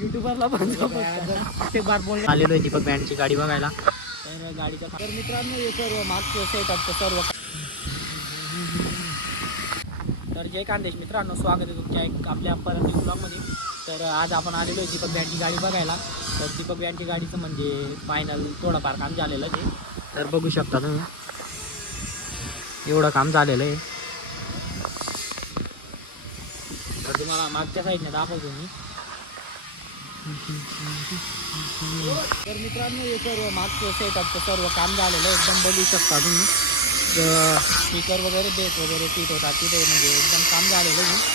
युट्यूबरला पण ते बार बोलले आलेलो आहे दीपक बँडची गाडी बघायला. तर गाडीचा तर मित्रांनो हे सर्व मागचं सेटअपचं सर्व. तर जय खानदेश मित्रांनो, स्वागत आहे तुमच्या एक आपल्या परत ब्लॉगमध्ये. तर आज आपण आलेलो आहे दीपक बँडची गाडी बघायला. तर दीपक बँडची गाडीचं म्हणजे फायनल थोडंफार काम झालेलं आहे. तर बघू शकता तुम्ही एवढं काम झालेलं आहे. तर तुम्हाला मागच्या साईडने दाखवतो मी. तर मित्रांनो हे सर्व मागचं सेटअपचं सर्व काम झालेलं आहे. एकदम बघू शकता तुम्ही. स्पीकर वगैरे बेस वगैरे फिट होतात तिथे, म्हणजे एकदम काम झालेलं आहे.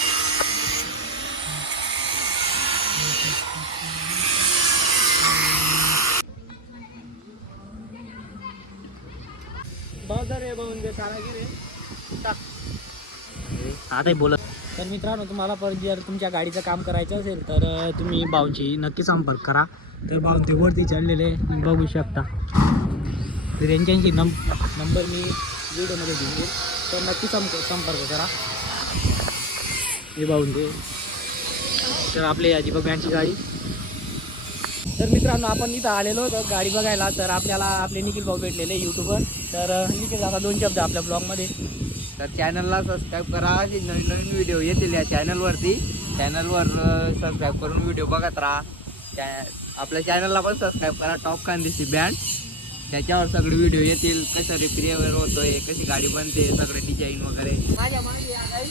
आता बोलत. तर मित्रांनो तुम्हाला परत जर तुमच्या गाडीचं काम करायचं असेल तर तुम्ही भाऊंची नक्की संपर्क करा. तर भाऊ ते वरती चढलेले बघू शकता. तर यांच्याशी नंबर मी व्हिडिओमध्ये देईन, तर नक्की संपर्क करा. हे भाऊन ते तर आपले दीपक बँडची गाडी. तर मित्रांनो आपण इथं आलेलो होतो गाडी बघायला. तर आपल्याला आपले निखिल भाऊ भेटलेले यूट्यूबर. तर निखिल आता 2 शब्द आपल्या ब्लॉगमध्ये. तर चॅनलला सबस्क्राईब करा. असे नवीन नवीन व्हिडिओ येतील या चॅनलवरती. चॅनलवर सबस्क्राईब करून व्हिडिओ बघत राहा. आपल्या चॅनलला पण सबस्क्राईब करा, टॉप खानदेशी बँड. त्याच्यावर सगळे व्हिडिओ येतील, कसं रिपेअर होतोय, कशी गाडी बनते, सगळे डिझाईन वगैरे. माझ्या मागे या गाडी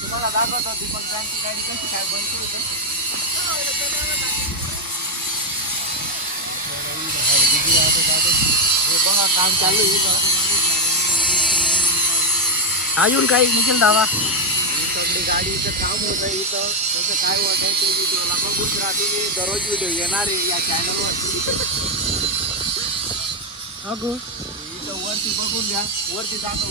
तुम्हाला दाखवतो दीपक बँडची गाडी कशी काय बनते होते. बघा काम चालू आहे. अजून काही निखिल दावा. सगळी गाडीचं काम होत आहे इथं. कसं काय होत आहे ते व्हिडिओला बघून राहा तुम्ही. दररोज व्हिडिओ येणार आहे या चॅनलवर. अगो इथं वरती बघून घ्या, वरती दाखव.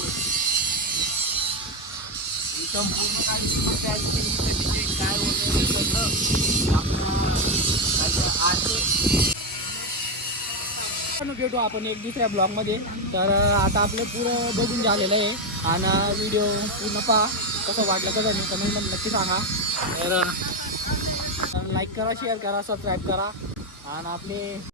इथं पूर्ण काय काय वगैरे सगळं भेटू आपण एक दुसऱ्या ब्लॉगमध्ये. तर आता आपलं पुरं बघून झालेलं आहे. आणि व्हिडिओ पूर्ण पहा, कसं वाटलं कसं नाही कमेंट नक्की सांगा. तर लाईक करा, शेअर करा, सबस्क्राईब करा. आणि आपले